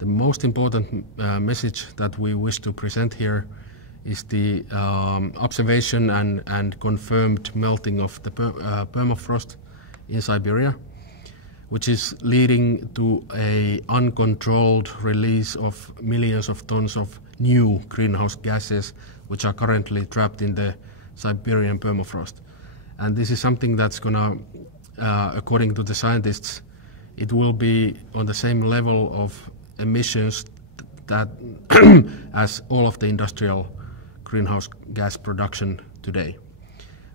The most important message that we wish to present here is the observation and confirmed melting of the permafrost in Siberia, which is leading to an uncontrolled release of millions of tons of new greenhouse gases, which are currently trapped in the Siberian permafrost. And this is something that's going to, according to the scientists, it will be on the same level of emissions that as all of the industrial greenhouse gas production today,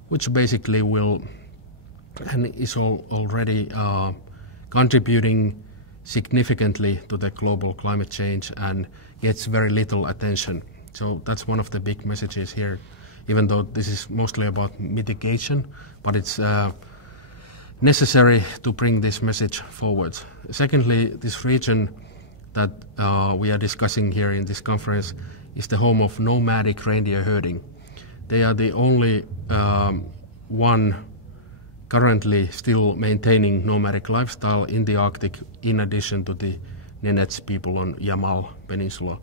which basically will and is already contributing significantly to the global climate change and gets very little attention. So that's one of the big messages here, even though this is mostly about mitigation, but it's necessary to bring this message forward. Secondly, this region that we are discussing here in this conference is the home of nomadic reindeer herding. They are the only one currently still maintaining nomadic lifestyle in the Arctic, in addition to the Nenets people on Yamal Peninsula.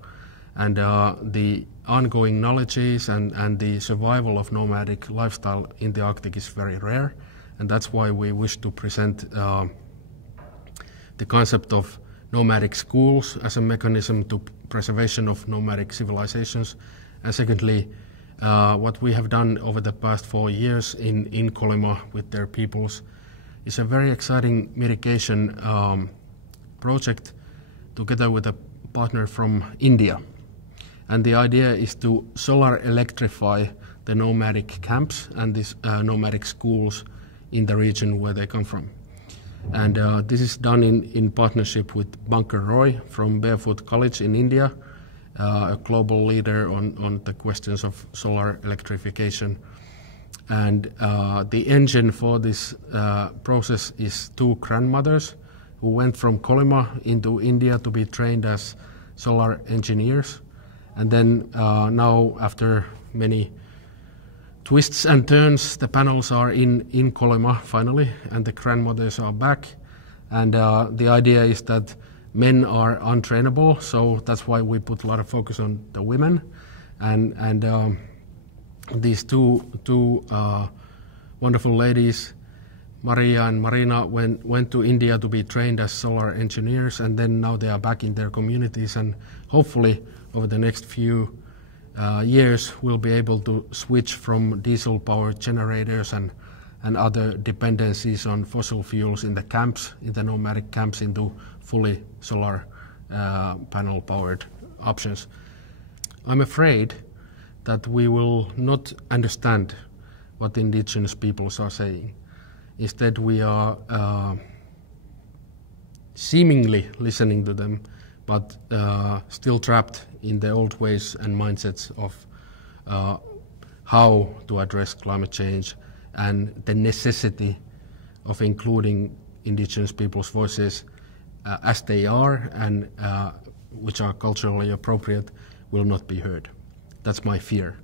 And the ongoing knowledges and the survival of nomadic lifestyle in the Arctic is very rare, and that's why we wish to present the concept of nomadic schools as a mechanism to preservation of nomadic civilizations. And secondly, what we have done over the past 4 years in Kolyma with their peoples is a very exciting mitigation project together with a partner from India. And the idea is to solar electrify the nomadic camps and these nomadic schools in the region where they come from. And this is done in partnership with Banker Roy from Barefoot College in India, a global leader on the questions of solar electrification. And the engine for this process is 2 grandmothers who went from Kolyma into India to be trained as solar engineers. And then now, after many twists and turns, the panels are in Kolyma finally, and the grandmothers are back. And the idea is that men are untrainable, so that's why we put a lot of focus on the women. And these two wonderful ladies, Maria and Marina, went to India to be trained as solar engineers, and then now they are back in their communities, and hopefully over the next few years we'll be able to switch from diesel-powered generators and other dependencies on fossil fuels in the camps, in the nomadic camps, into fully solar panel-powered options. I'm afraid that we will not understand what the indigenous peoples are saying. Instead, we are seemingly listening to them, but still trapped in the old ways and mindsets of how to address climate change and the necessity of including indigenous people's voices as they are and which are culturally appropriate will not be heard. That's my fear.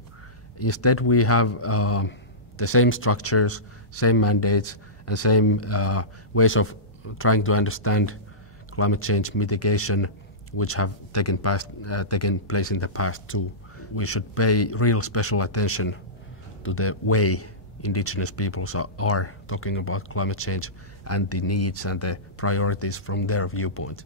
Instead, we have the same structures, same mandates, and same ways of trying to understand climate change mitigation, which have taken place in the past too. We should pay real special attention to the way indigenous peoples are talking about climate change and the needs and the priorities from their viewpoint.